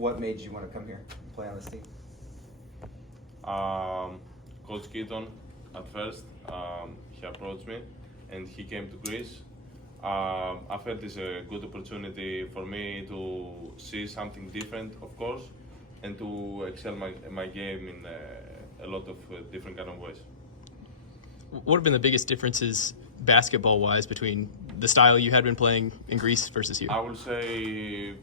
what made you want to come here and play on this team? Coach Keaton, at first, he approached me and he came to Greece. I felt it's a good opportunity for me to see something different, of course, and to excel my game in a lot of different kind of ways. What have been the biggest differences basketball-wise between the style you had been playing in Greece versus here? I will say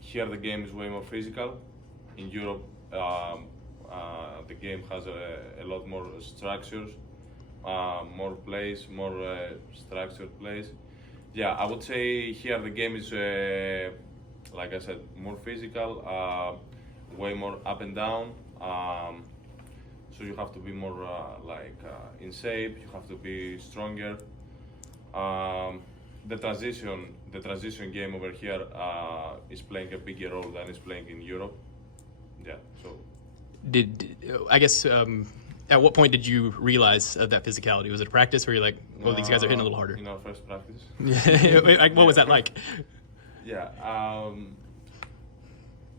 here the game is way more physical. In Europe, the game has a lot more structures, more plays, more structured plays. Yeah, I would say here the game is, like I said, more physical, way more up and down. So you have to be more in shape. You have to be stronger. The transition game over here is playing a bigger role than it's playing in Europe. Yeah. So. At what point did you realize that physicality? Was it a practice where you're like, well, these guys are hitting a little harder? In our first practice. What was that like? Yeah.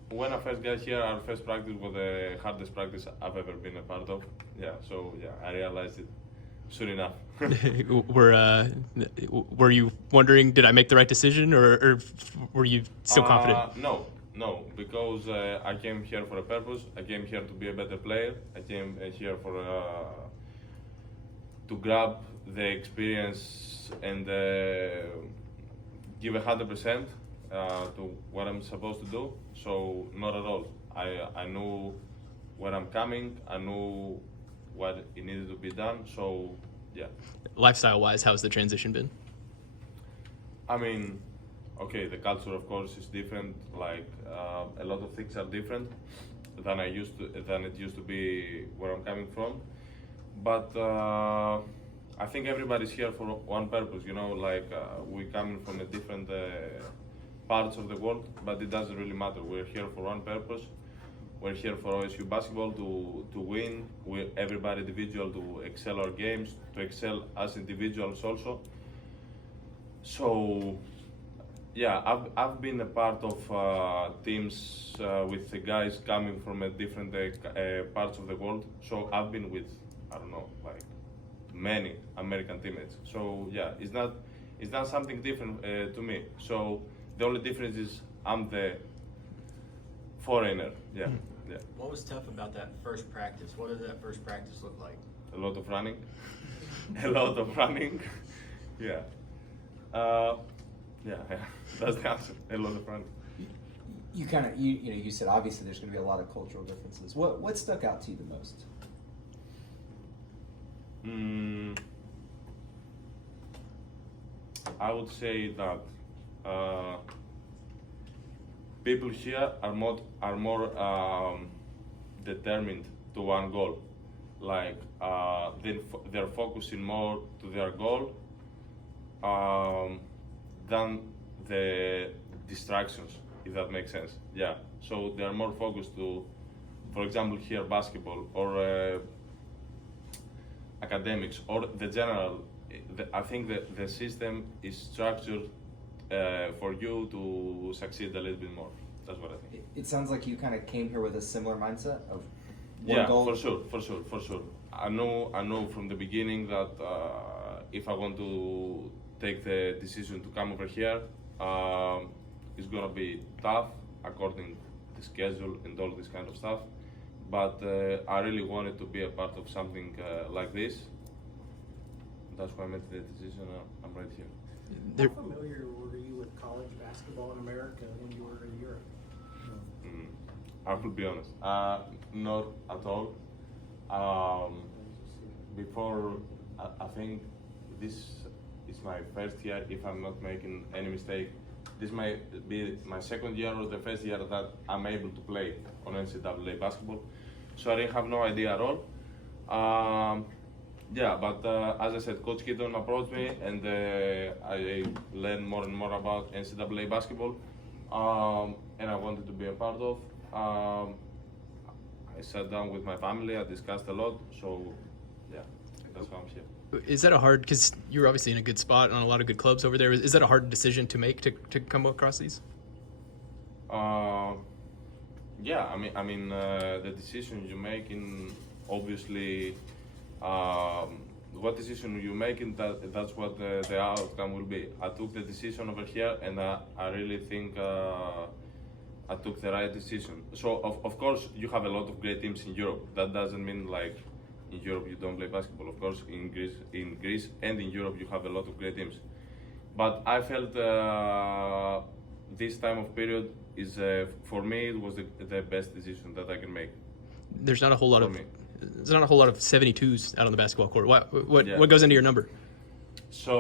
When I first got here, our first practice was the hardest practice I've ever been a part of. Yeah. So yeah, I realized it soon enough. Were you wondering, did I make the right decision, or were you still confident? No, because I came here for a purpose. I came here to be a better player. I came here to grab the experience and give 100% to what I'm supposed to do. So not at all. I knew where I'm coming. I knew what it needed to be done. So yeah. Lifestyle-wise, how's the transition been? I mean, okay, the culture of course is different. Like a lot of things are different than it used to be where I'm coming from. But I think everybody's here for one purpose. You know, we coming from a different parts of the world, but it doesn't really matter. We're here for one purpose. We're here for OSU basketball to win. Everybody individual to excel our games, to excel as individuals also. So. Yeah, I've been a part of teams with the guys coming from a different parts of the world. So I've been with, I don't know, like many American teammates. So yeah, it's not something different to me. So the only difference is I'm the foreigner. Yeah, yeah. What was tough about that first practice? What did that first practice look like? A lot of running. A lot of running. Yeah. Yeah, that's the answer. A lot of fun. You said obviously there's going to be a lot of cultural differences. What stuck out to you the most? I would say that people here are more determined to one goal. Like they're focusing more to their goal. Than the distractions, if that makes sense. Yeah, so they are more focused to, for example, here basketball or academics or the general. I think that the system is structured for you to succeed a little bit more. That's what I think. It sounds like you kind of came here with a similar mindset of one goal. For sure. I know from the beginning that if I want to take the decision to come over here, it's gonna be tough according to the schedule and all this kind of stuff. But I really wanted to be a part of something like this. That's why I made the decision. I'm right here. How familiar were you with college basketball in America when you were in Europe? I will be honest, not at all. Before, I think this is my first year, if I'm not making any mistake. This might be my second year or the first year that I'm able to play on NCAA basketball. So I didn't have no idea at all. But as I said, Coach Keaton approached me and I learned more and more about NCAA basketball. And I wanted to be a part of. I sat down with my family, I discussed a lot, so yeah, that's why I'm here. Is that a hard, because you're obviously in a good spot on a lot of good clubs over there, is that a hard decision to make to come across these? yeah, the decision you make in obviously what decision you make in that's what the outcome will be. I took the decision over here, and I really think I took the right decision. So of course you have a lot of great teams in Europe. That doesn't mean like in Europe you don't play basketball. Of course in Greece and in Europe you have a lot of great teams. But I felt this time of period is for me it was the best decision that I can make. There's not a whole lot For of me. there's not a whole lot of 72s out on the basketball court. What Yeah. what goes into your number? So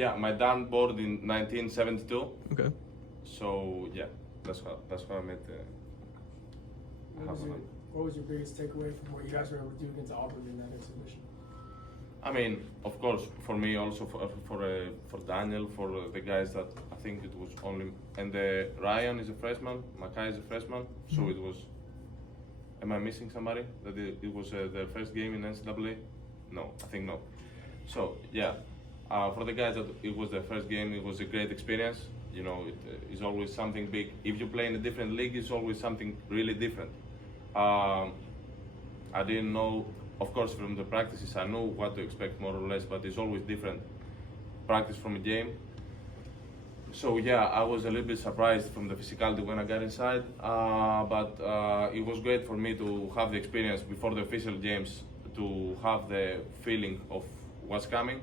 yeah, my dad born in 1972. Okay. So yeah, that's how I met. What was your biggest takeaway from what you guys were able to do against Auburn in that exhibition? I mean, of course, for me also for Daniel, for the guys that I think it was only, and Ryan is a freshman, Makai is a freshman, so it was. Am I missing somebody? That it was their first game in NCAA? No, I think no. So yeah, for the guys that it was their first game, it was a great experience. You know, it is always something big. If you play in a different league, it's always something really different. I didn't know, of course, from the practices, I know what to expect more or less, but it's always different practice from a game. So yeah, I was a little bit surprised from the physicality when I got inside, but it was great for me to have the experience before the official games, to have the feeling of what's coming.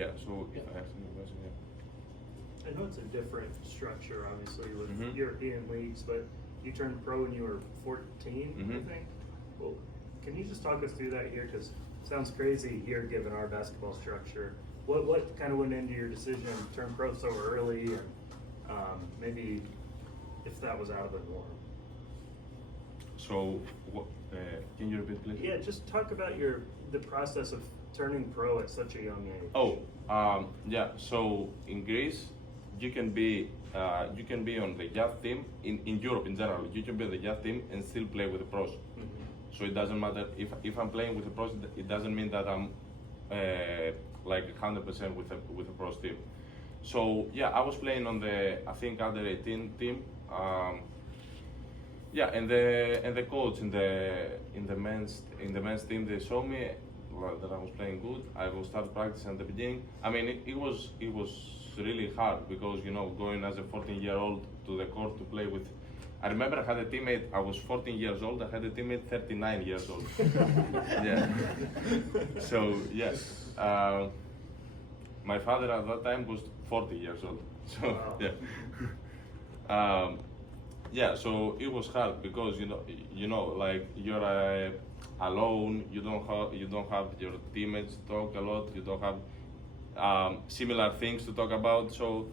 Yeah, so if I have any question, yeah. I know it's a different structure, obviously, with Mhm. European leagues, but you turned pro when you were 14, I Mhm. think. Well, can you just talk us through that here? Because it sounds crazy here, given our basketball structure. What kind of went into your decision to turn pro so early, and maybe if that was out of the norm? So, can you repeat, please? Yeah, just talk about the process of turning pro at such a young age. Oh, yeah. So in Greece, you can be on the youth team. In Europe in general, you can be on the youth team and still play with the pros. Mhm. So it doesn't matter if I'm playing with the pros. It doesn't mean that I'm like 100% with the pros team. So yeah, I was playing on the I think under 18 team. Yeah, and the coach in the men's team, they saw me that I was playing good. I will start practicing at the beginning. I mean, it was really hard because going as a 14-year-old to the court to play with. I remember I had a teammate. I was 14 years old. I had a teammate 39 years old. Yeah. So yes, my father at that time was 40 years old. So Wow. yeah. Yeah, so it was hard because like you're alone. You don't have your teammates to talk a lot. You don't have similar things to talk about. So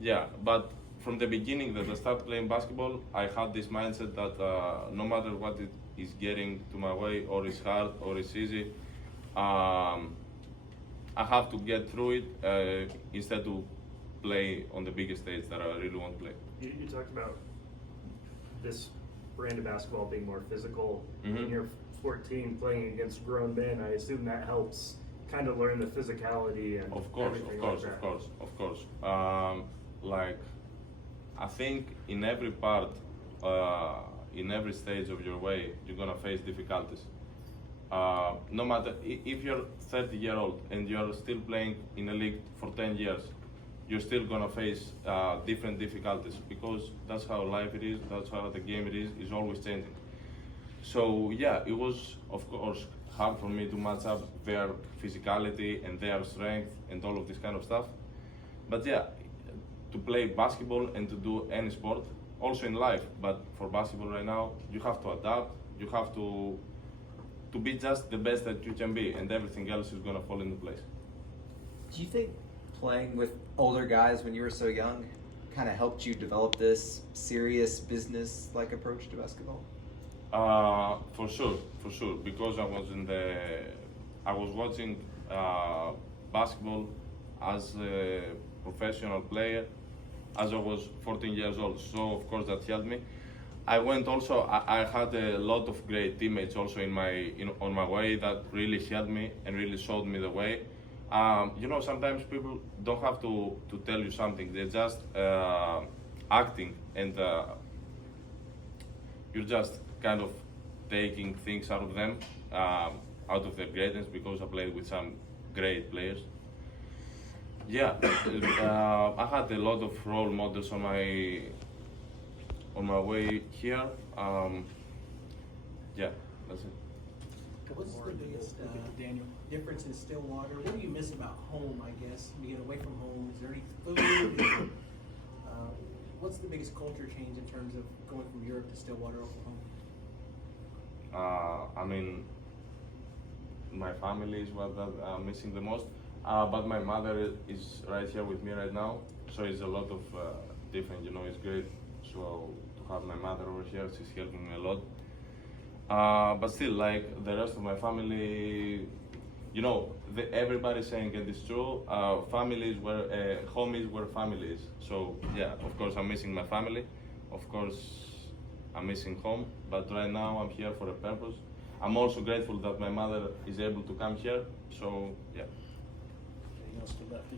yeah, but from the beginning that I started playing basketball, I had this mindset that no matter what it is getting to my way, or it's hard or it's easy, I have to get through it instead to play on the biggest stage that I really want to play. You talked about this brand of basketball being more physical. Mhm. When you're 14 playing against grown men, I assume that helps kind of learn the physicality and Of course, everything of course, like of that. course, of course. Like, I think in every part, in every stage of your way, you're gonna face difficulties. No matter if you're 30-year-old and you're still playing in a league for 10 years, you're still gonna face different difficulties because that's how life it is. That's how the game it is always changing. So yeah, it was of course hard for me to match up their physicality and their strength and all of this kind of stuff. But yeah, to play basketball and to do any sport, also in life, but for basketball right now, you have to adapt. You have to be just the best that you can be, and everything else is gonna fall into place. Do you think playing with older guys when you were so young kind of helped you develop this serious business-like approach to basketball? For sure, because I was watching basketball as a professional player as I was 14 years old. So of course that helped me. I went also. I had a lot of great teammates also on my way that really helped me and really showed me the way. Sometimes people don't have to tell you something. They're just acting and you're just kind of taking things out of them, out of their greatness, because I played with some great players. Yeah, I had a lot of role models on my way here. Yeah, that's it. What's the biggest difference in Stillwater? What do you miss about home, I guess? Being away from home, is there any food? What's the biggest culture change in terms of going from Europe to Stillwater, Oklahoma? I mean, my family is what I'm missing the most. But my mother is right here with me right now, so it's a lot of different. You know, it's great. So to have my mother over here, she's helping me a lot. But still, like the rest of my family, you know, everybody's saying, and it's true, families where, home is where family is. So yeah, of course I'm missing my family, of course I'm missing home, but right now I'm here for a purpose. I'm also grateful that my mother is able to come here, so yeah. Anything else to Lefty?